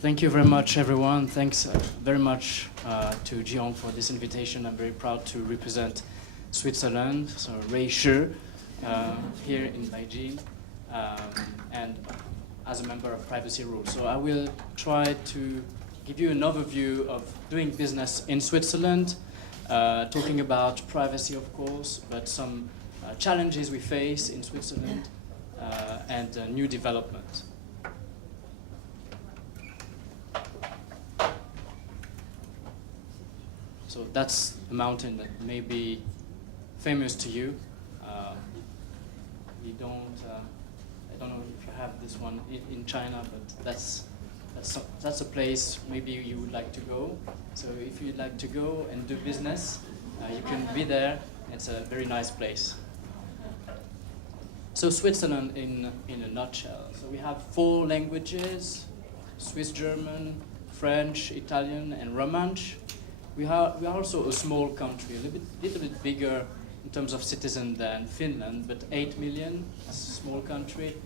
Thank you very much, everyone. Thanks very much to Zhong for this invitation. I'm very proud to represent Switzerland, so Ray Shi, here in Beijing, and as a member of Privacy Rules. So I will try to give you an overview of doing business in Switzerland, talking about privacy, of course, but some challenges we face in Switzerland and new development. So that's a mountain that may be famous to you. We don't, I don't know if you have this one in China, but that's a place maybe you would like to go. So if you'd like to go and do business, you can be there. It's a very nice place. So Switzerland in a nutshell. So we have 4 languages: Swiss German, French, Italian, and Romansh. We are also a small country, a little bit bigger in terms of citizens than Finland, but 8 million, a small country.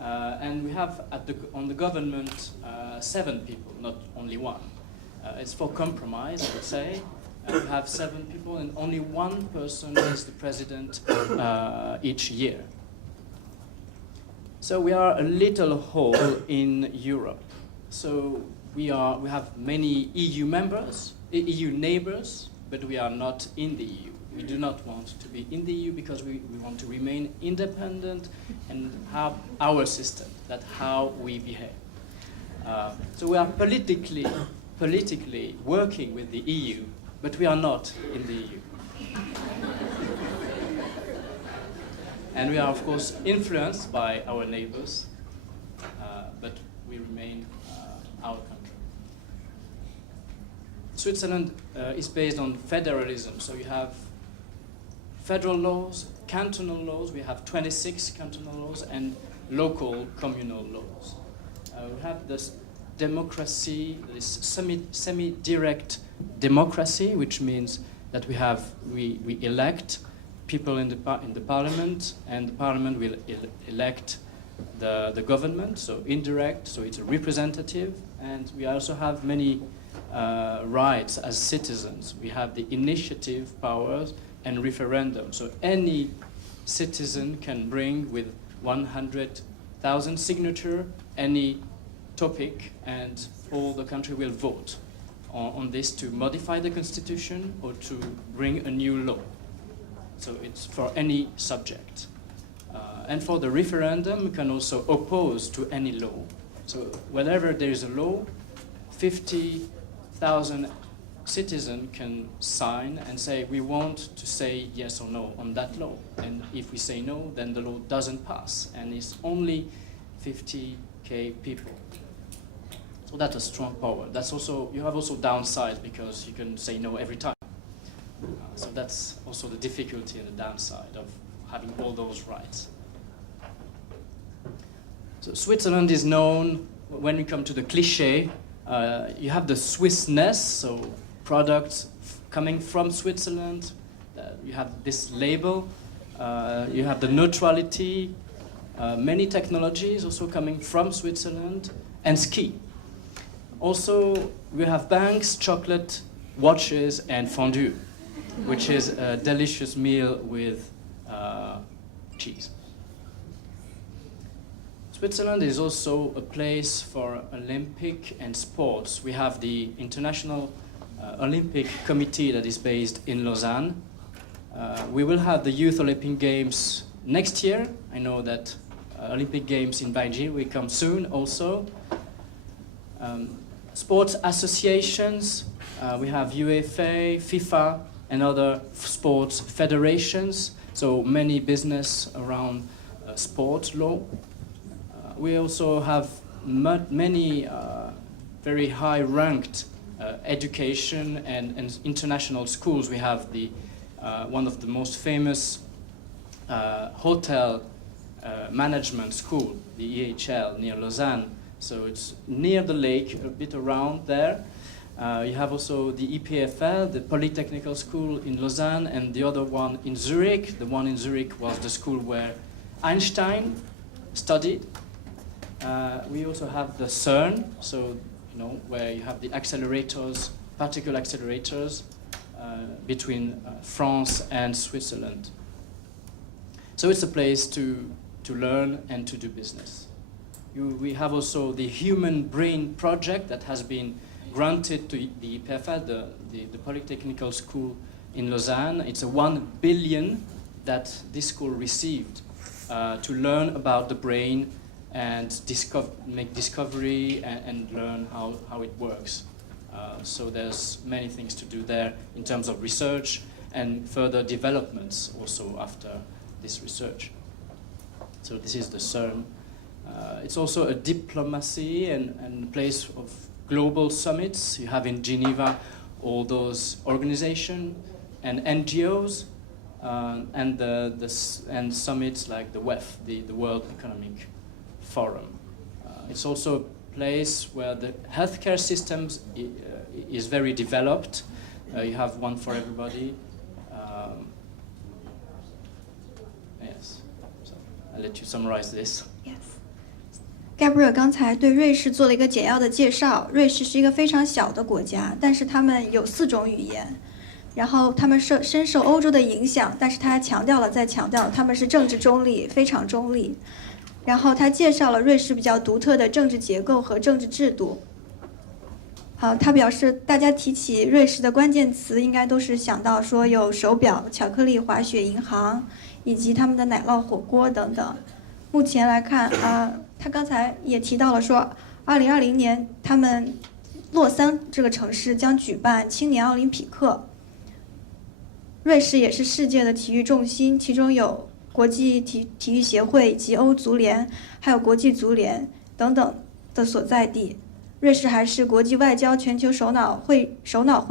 And we have on the government 7 people, not only 1. It's for compromise, I would say. We have 7 people, and only 1 person is the president each year. So we are a little hole in Europe. So we have many EU members, EU neighbors, but we are not in the EU. We do not want to be in the EU because we want to remain independent and have our system, that's how we behave. So we are politically working with the EU, but we are not in the EU. And we are, of course, influenced by our neighbors, but we remain our country. Switzerland is based on federalism, so you have federal laws, cantonal laws, we have 26 cantonal laws, and local communal laws. We have this democracy, this semi-direct democracy, which means that we elect people in the parliament, and the parliament will elect the government, so indirect, so it's a representative, and we also have many rights as citizens. We have the initiative powers and referendum. So any citizen can bring with 100,000 signature any topic, and all the country will vote on this to modify the constitution or to bring a new law. So it's for any subject. And for the referendum, you can also oppose to any law. So whenever there is a law, 50,000 citizens can sign and say, we want to say yes or no on that law. And if we say no, then the law doesn't pass. And it's only 50K people. So that's a strong power. That's also, you have also downsides because you can say no every time. So that's also the difficulty and the downside of having all those rights. So Switzerland is known, when we come to the cliché, you have the Swissness, so products coming from Switzerland. You have this label. You have the neutrality, many technologies also coming from Switzerland, and ski. Also, we have banks, chocolate, watches, and fondue, which is a delicious meal with cheese. Switzerland is also a place for Olympic and sports. We have the International Olympic Committee that is based in Lausanne. We will have the Youth Olympic Games next year. I know that Olympic Games in Beijing will come soon also. Sports associations, we have UEFA, FIFA, and other sports federations, so many business around sports law. We also have many very high-ranked education and international schools. We have the one of the most famous hotel management school, the EHL, near Lausanne. So it's near the lake, a bit around there. You have also the EPFL, the Polytechnical School in Lausanne, and the other one in Zurich. The one in Zurich was the school where Einstein studied. We also have the CERN, so where you have the accelerators, particle accelerators, between France and Switzerland. So it's a place to learn and to do business. We have also the Human Brain Project that has been granted to the IPFA, the Polytechnical School in Lausanne. It's a 1 billion that this school received to learn about the brain and make discovery and learn how it works. So there's many things to do there in terms of research and further developments also after this research. So this is the CERN. It's also a diplomacy and a place of global summits. You have in Geneva all those organizations and NGOs and summits like the WEF, the World Economic Forum. It's also a place where the healthcare systems is very developed. You have one for everybody. Yes, so I'll let you summarize this. Gabriel 刚才对瑞士做了一个简要的介绍。瑞士是一个非常小的国家，但是他们有4种语言，然后他们深受欧洲的影响，但是他还强调了他们是政治中立，非常中立。然后他介绍了瑞士比较独特的政治结构和政治制度。好，他表示大家提起瑞士的关键词应该都是想到说有手表、巧克力、滑雪银行以及他们的奶酪火锅等等。目前来看他刚才也提到了说2020年他们洛桑这个城市将举办青年奥林匹克。瑞士也是世界的体育重心，其中有国际体育协会以及欧足联还有国际足联等等的所在地。瑞士还是国际外交全球首脑会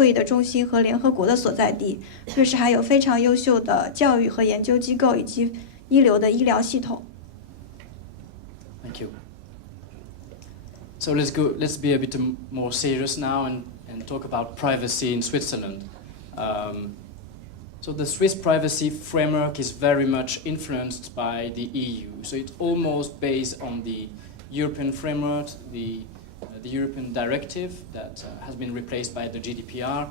议的中心和联合国的所在地。瑞士还有非常优秀的教育和研究机构以及一流的医疗系统。Thank you. So let's be a bit more serious now and talk about privacy in Switzerland. So the Swiss privacy framework is very much influenced by the EU. So it's almost based on the European framework, the European directive that has been replaced by the GDPR.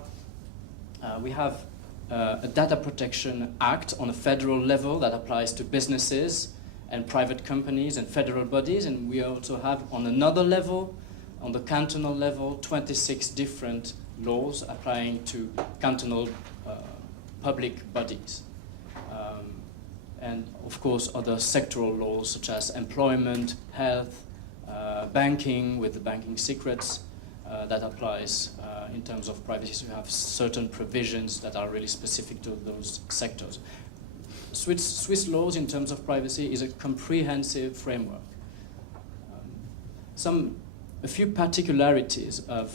We have a Data Protection Act on a federal level that applies to businesses and private companies and federal bodies, and we also have on another level, on the cantonal level, 26 different laws applying to cantonal public bodies. And of course other sectoral laws such as employment, health, banking with the banking secrets that applies in terms of privacy. So you have certain provisions that are really specific to those sectors. Swiss laws in terms of privacy is a comprehensive framework. A few particularities of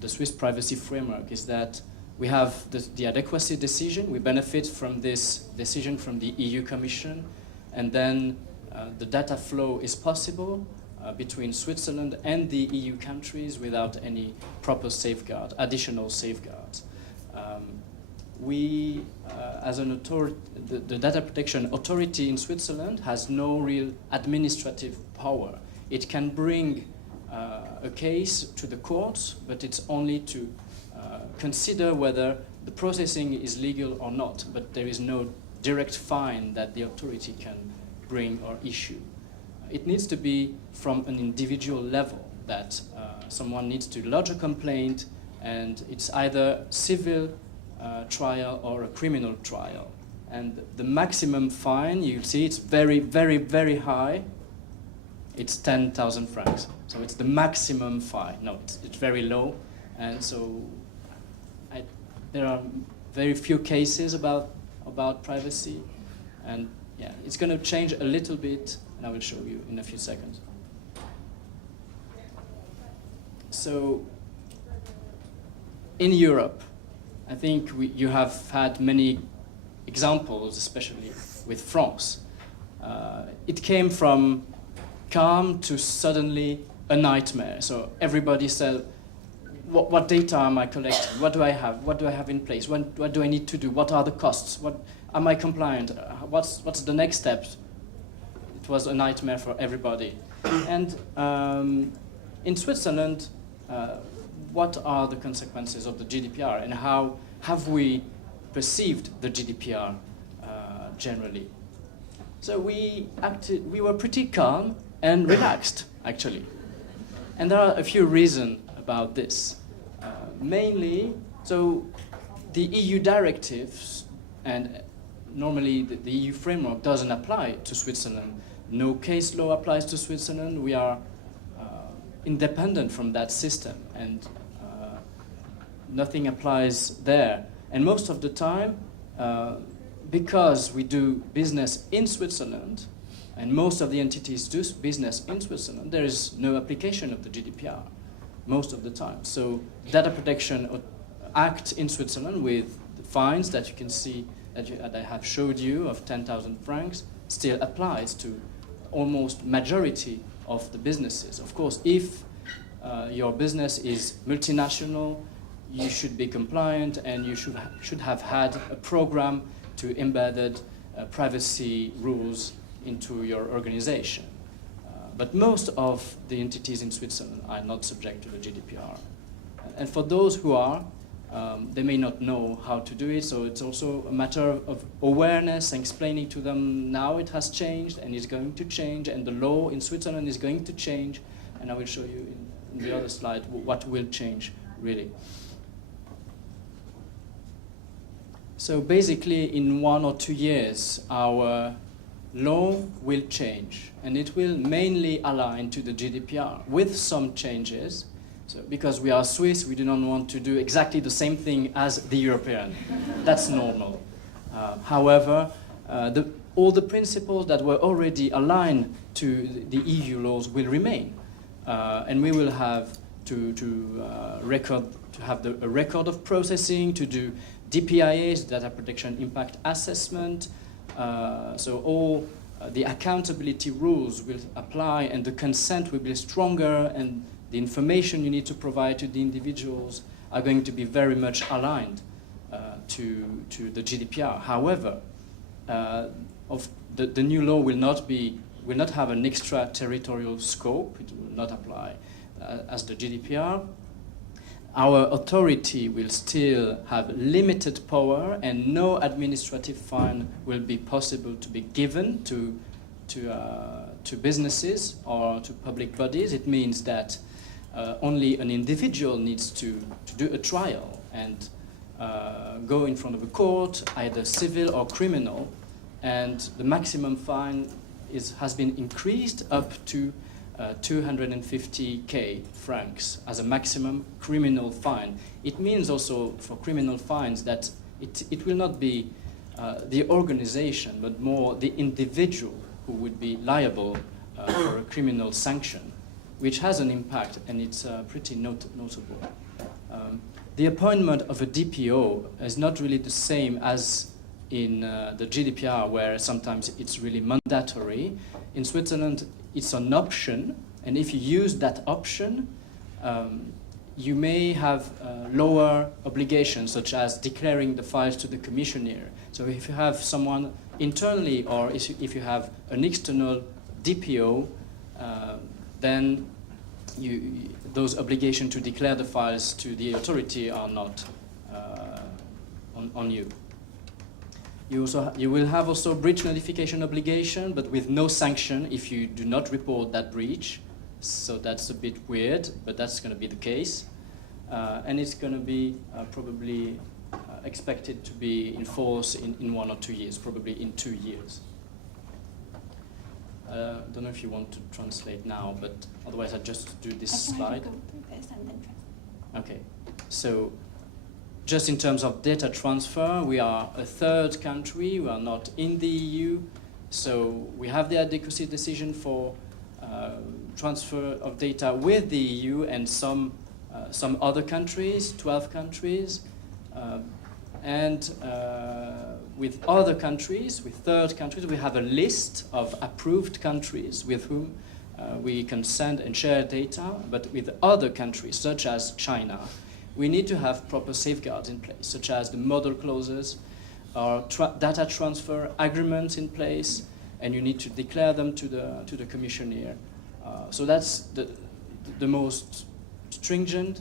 the Swiss privacy framework is that we have the adequacy decision. We benefit from this decision from the EU Commission, and then the data flow is possible between Switzerland and the EU countries without any proper safeguard, additional safeguards. We, as an authority, the Data Protection Authority in Switzerland has no real administrative power. It can bring a case to the courts, but it's only to consider whether the processing is legal or not, but there is no direct fine that the authority can bring or issue. It needs to be from an individual level, that someone needs to lodge a complaint, and it's either civil trial or a criminal trial. And the maximum fine, you see, it's very, very, very high. It's 10,000 francs. So it's the maximum fine. No, it's very low. And so there are very few cases about privacy. And yeah, it's going to change a little bit, and I will show you in a few seconds. So in Europe, I think you have had many examples, especially with France. It came from calm to suddenly a nightmare. So everybody said, what data am I collecting? What do I have? What do I have in place? What do I need to do? What are the costs? Am I compliant? What's the next step? It was a nightmare for everybody. And in Switzerland, what are the consequences of the GDPR and how have we perceived the GDPR generally. So we were pretty calm and relaxed, actually. And there are a few reasons about this. Mainly, so the EU directives and normally the EU framework doesn't apply to Switzerland. No case law applies to Switzerland. We are independent from that system, and nothing applies there. And most of the time, because we do business in Switzerland, and most of the entities do business in Switzerland, there is no application of the GDPR most of the time. So Data Protection Act in Switzerland with the fines that you can see that I have showed you of 10,000 francs still applies to almost majority of the businesses. Of course, if your business is multinational, you should be compliant and you should have had a program to embed privacy rules into your organization. But most of the entities in Switzerland are not subject to the GDPR. And for those who are, they may not know how to do it, so it's also a matter of awareness and explaining to them now it has changed and it's going to change, and the law in Switzerland is going to change, and I will show you in the other slide what will change really. So basically in 1 or 2 years our law will change, and it will mainly align to the GDPR with some changes. So because we are Swiss, we do not want to do exactly the same thing as the European. That's normal. However, all the principles that were already aligned to the EU laws will remain. And we will have to have a record of processing, to do DPIAs, data protection impact assessment. So all the accountability rules will apply, and the consent will be stronger, and the information you need to provide to the individuals are going to be very much aligned to the GDPR. However, the new law will not have an extraterritorial scope. It will not apply as the GDPR. Our authority will still have limited power, and no administrative fine will be possible to be given to businesses or to public bodies. It means that only an individual needs to do a trial and go in front of a court, either civil or criminal, and the maximum fine has been increased up to 250,000 francs as a maximum criminal fine. It means also for criminal fines that it will not be the organization, but more the individual who would be liable for a criminal sanction, which has an impact, and it's pretty notable. The appointment of a DPO is not really the same as in the GDPR, where sometimes it's really mandatory. In Switzerland, it's an option, and if you use that option, you may have lower obligations, such as declaring the files to the commissioner. So if you have someone internally, or if you have an external DPO, then those obligations to declare the files to the authority are not on you. You will have also breach notification obligation, but with no sanction if you do not report that breach. So that's a bit weird, but that's going to be the case. And it's going to be probably expected to be in force in 1 or 2 years, probably in 2 years. I don't know if you want to translate now, but otherwise I just do this slide. Okay, so just in terms of data transfer, we are a third country, we are not in the EU, so we have the adequacy decision for transfer of data with the EU and some other countries, 12 countries, and with other countries, with third countries, we have a list of approved countries with whom we can send and share data, but with other countries, such as China, we need to have proper safeguards in place, such as the model clauses or data transfer agreements in place, and you need to declare them to the commissioner. So that's the most stringent,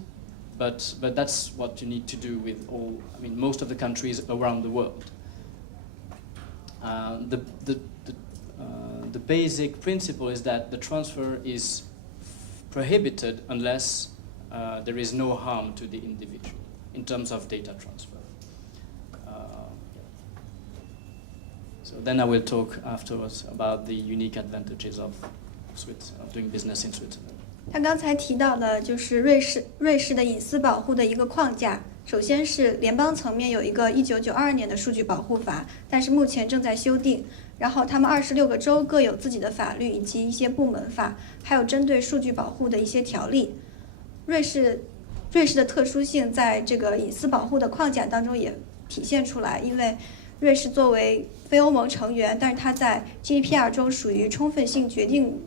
but that's what you need to do with most of the countries around the world. The basic principle is that the transfer is prohibited unless there is no harm to the individual in terms of data transfer. So then I will talk afterwards about the unique advantages of doing business in Switzerland. 他刚才提到的就是瑞士的隐私保护的一个框架。首先是联邦层面有一个1992年的数据保护法，但是目前正在修订。然后他们26个州各有自己的法律以及一些部门法，还有针对数据保护的一些条例。瑞士的特殊性在这个隐私保护的框架当中也体现出来，因为瑞士作为非欧盟成员，但是它在 GDPR 中属于充分性决定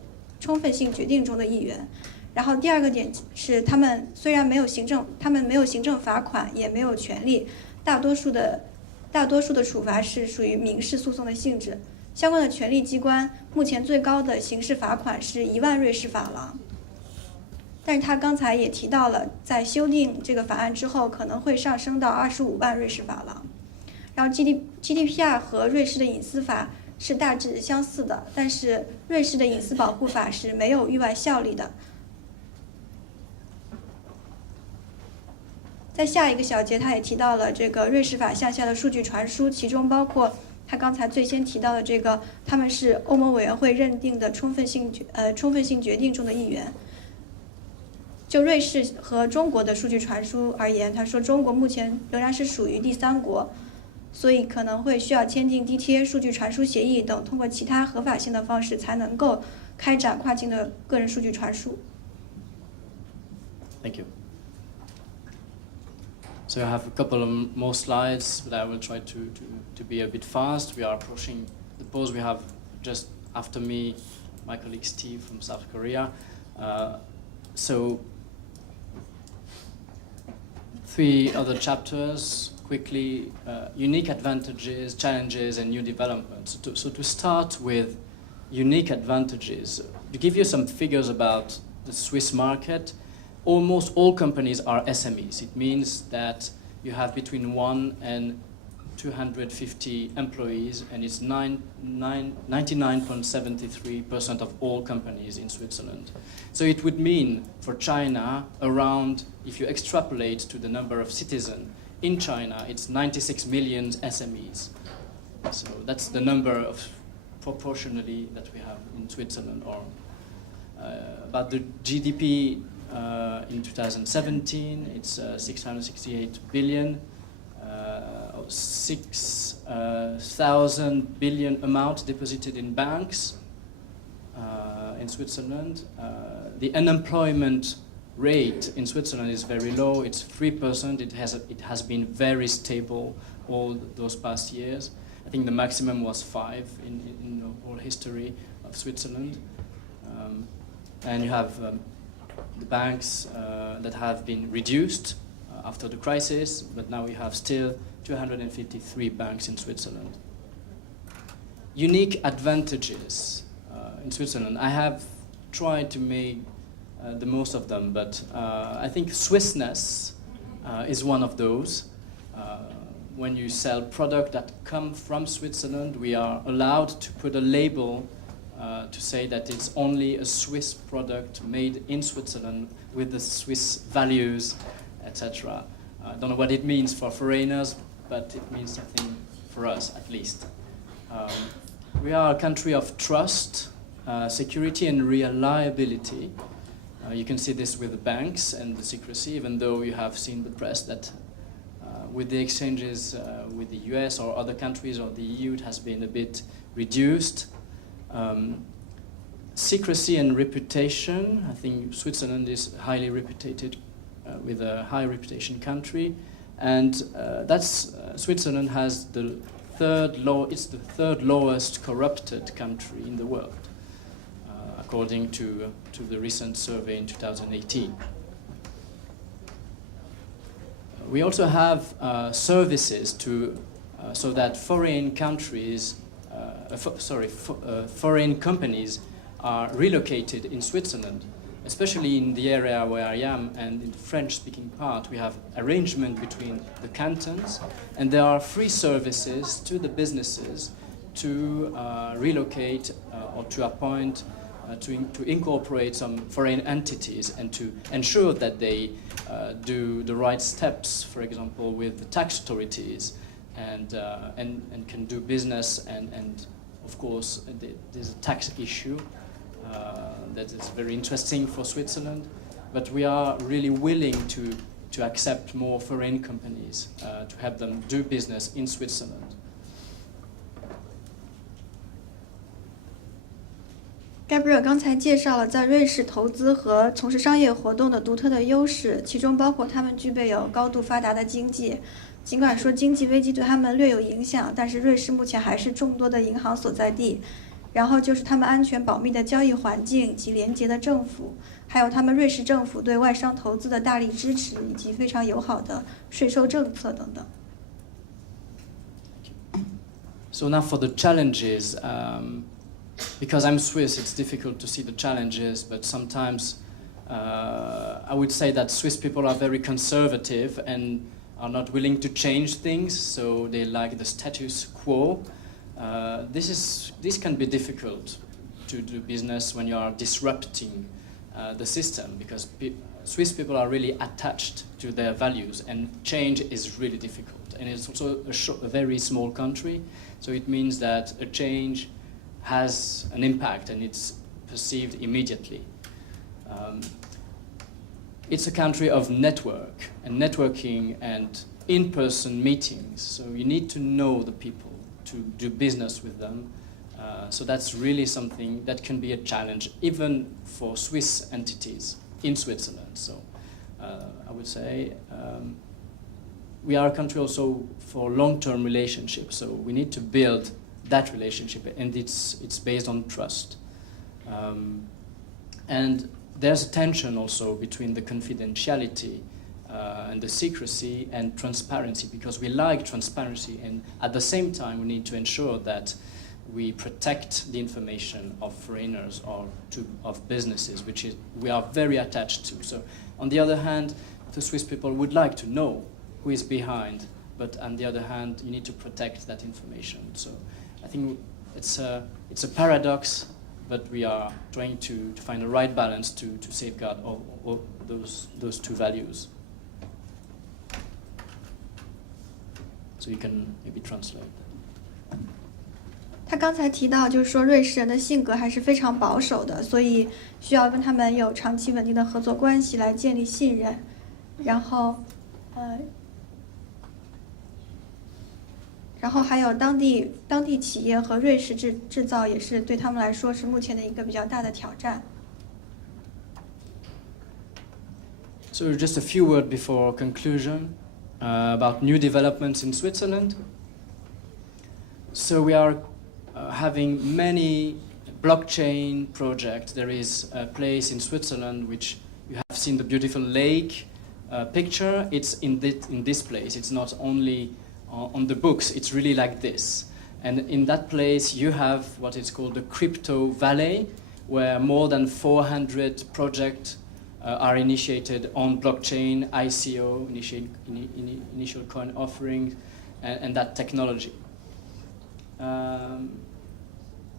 中的一员。然后第二个点是，他们虽然没有行政罚款，也没有权利，大多数的处罚是属于民事诉讼的性质。相关的权力机关目前最高的刑事罚款是1万瑞士法郎。但是他刚才也提到了，在修订这个法案之后，可能会上升到25万瑞士法郎。然后 GDPR 和瑞士的隐私法是大致相似的，但是瑞士的隐私保护法是没有域外效力的。在下一个小节，他也提到了这个瑞士法向下的数据传输，其中包括他刚才最先提到的这个，他们是欧盟委员会认定的充分性决定中的一员。就瑞士和中国的数据传输而言，他说中国目前仍然是属于第三国，所以可能会需要签订地贴、数据传输协议等，通过其他合法性的方式才能够开展跨境的个人数据传输。Thank you. So I have a couple of more slides, but I will try to be a bit fast. We are approaching the pause. We have just after me my colleague Steve from South Korea. So 3 other chapters, quickly, unique advantages, challenges, and new developments. So to start with unique advantages, to give you some figures about the Swiss market, almost all companies are SMEs. It means that you have between 1 and 250 employees, and it's 99.73% of all companies in Switzerland. So it would mean for China around, if you extrapolate to the number of citizens in China, it's 96 million SMEs. So that's the number of proportionally that we have in Switzerland. Or about the GDP in 2017, it's 668 billion. 6,000 billion amount deposited in banks in Switzerland. The unemployment rate in Switzerland is very low. It's 3%. It has been very stable all those past years. I think the maximum was 5 in the whole history of Switzerland. And you have the banks that have been reduced after the crisis, but now we have still 253 banks in Switzerland. Unique advantages in Switzerland. I have tried to make the most of them, but I think Swissness is one of those. When you sell products that come from Switzerland, we are allowed to put a label to say that it's only a Swiss product made in Switzerland with the Swiss values, etc. I don't know what it means for foreigners, but it means something for us, at least. We are a country of trust, security, and reliability. You can see this with the banks and the secrecy, even though you have seen the press that with the exchanges with the US or other countries or the EU, it has been a bit reduced. Secrecy and reputation. I think Switzerland is highly reputed with a high reputation country, and Switzerland has it's the third lowest corrupted country in the world, according to the recent survey in 2018. We also have services so that foreign countries, foreign companies are relocated in Switzerland, especially in the area where I am and in the French-speaking part, we have arrangement between the cantons, and there are free services to the businesses to relocate or to appoint, to incorporate some foreign entities and to ensure that they do the right steps, for example, with the tax authorities, and can do business, and of course there's a tax issue that is very interesting for Switzerland, but we are really willing to accept more foreign companies to help them do business in Switzerland. Gabriel 刚才介绍了在瑞士投资和从事商业活动的独特的优势，其中包括他们具备有高度发达的经济。尽管说经济危机对他们略有影响，但是瑞士目前还是众多的银行所在地。然后就是他们安全保密的交易环境及廉洁的政府，还有他们瑞士政府对外商投资的大力支持，以及非常友好的税收政策等等。So now for the challenges. Because I'm Swiss, it's difficult to see the challenges, but sometimes I would say that Swiss people are very conservative and are not willing to change things, so they like the status quo. This can be difficult to do business when you are disrupting the system, because Swiss people are really attached to their values, and change is really difficult. And it's also a very small country, so it means that a change has an impact and it's perceived immediately. It's a country of network and networking and in-person meetings, so you need to know the people to do business with them. So that's really something that can be a challenge even for Swiss entities in Switzerland. So I would say we are a country also for long-term relationships, so we need to build that relationship, and it's based on trust. And there's a tension also between the confidentiality and the secrecy and transparency, because we like transparency, and at the same time we need to ensure that we protect the information of foreigners or of businesses, which we are very attached to. So on the other hand, the Swiss people would like to know who is behind, but on the other hand, you need to protect that information. So I think it's a paradox, but we are trying to find the right balance to safeguard all those two values. So you can maybe translate. 他刚才提到，就是说瑞士人的性格还是非常保守的，所以需要跟他们有长期稳定的合作关系来建立信任，然后还有当地企业和瑞士制造也是对他们来说是目前的一个比较大的挑战。So just a few words before conclusion about new developments in Switzerland. So we are having many blockchain projects. There is a place in Switzerland which you have seen the beautiful lake picture. It's in this place. It's not only on the books, it's really like this. And in that place you have what is called the crypto valley, where more than 400 projects are initiated on blockchain, ICO, initial coin offering, and that technology.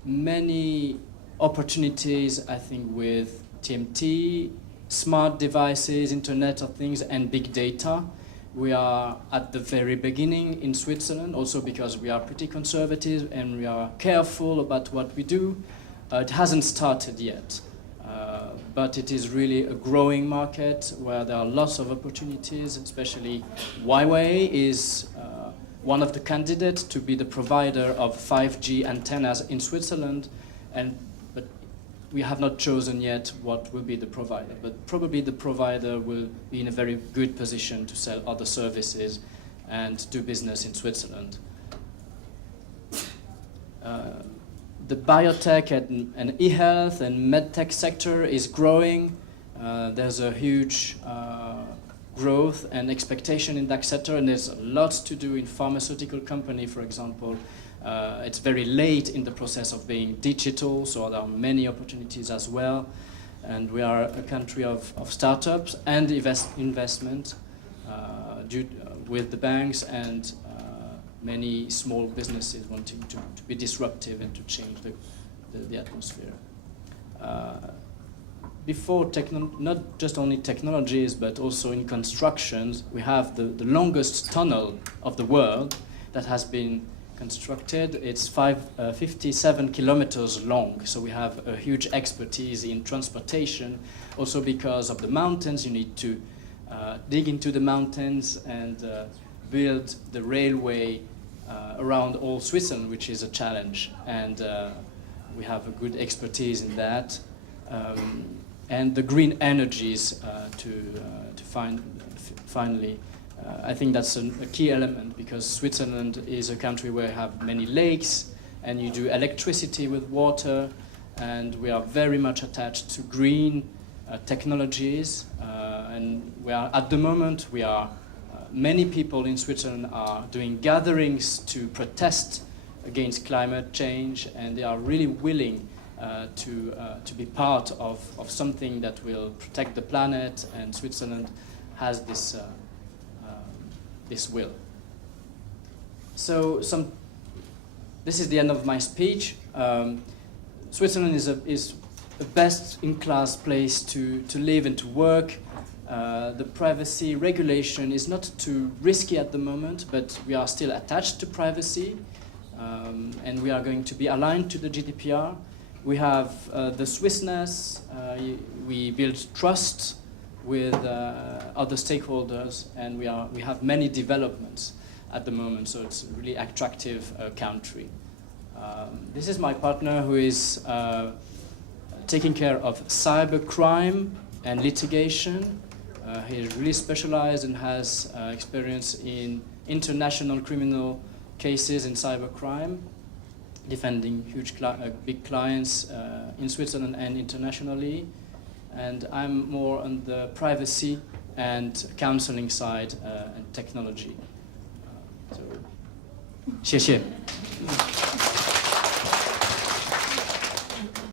Many opportunities, I think, with TMT, smart devices, Internet of Things, and big data. We are at the very beginning in Switzerland, also because we are pretty conservative and we are careful about what we do. It hasn't started yet, but it is really a growing market where there are lots of opportunities, especially Huawei is one of the candidates to be the provider of 5G antennas in Switzerland, but we have not chosen yet what will be the provider, but probably the provider will be in a very good position to sell other services and do business in Switzerland. The biotech and e-health and medtech sector is growing. There's a huge growth and expectation in that sector, and there's lots to do in pharmaceutical company, for example. It's very late in the process of being digital, so there are many opportunities as well. And we are a country of startups and investment with the banks and many small businesses wanting to be disruptive and to change the atmosphere. Before not just only technologies, but also in constructions, we have the longest tunnel of the world that has been constructed. It's 57 kilometers long, so we have a huge expertise in transportation. Also because of the mountains, you need to dig into the mountains and build the railway around all Switzerland, which is a challenge. And we have a good expertise in that. And the green energies finally, I think that's a key element, because Switzerland is a country where you have many lakes and you do electricity with water, and we are very much attached to green technologies. And we are, at the moment, many people in Switzerland are doing gatherings to protest against climate change, and they are really willing to be part of something that will protect the planet, and Switzerland has this will. So this is the end of my speech. Switzerland is a best-in-class place to live and to work. The privacy regulation is not too risky at the moment, but we are still attached to privacy, and we are going to be aligned to the GDPR. We have the Swissness, we build trust with other stakeholders, and we have many developments at the moment, so it's a really attractive country. This is my partner who is taking care of cybercrime and litigation. He is really specialized and has experience in international criminal cases in cybercrime, defending big clients in Switzerland and internationally. And I'm more on the privacy and counseling side and technology. So, 谢谢。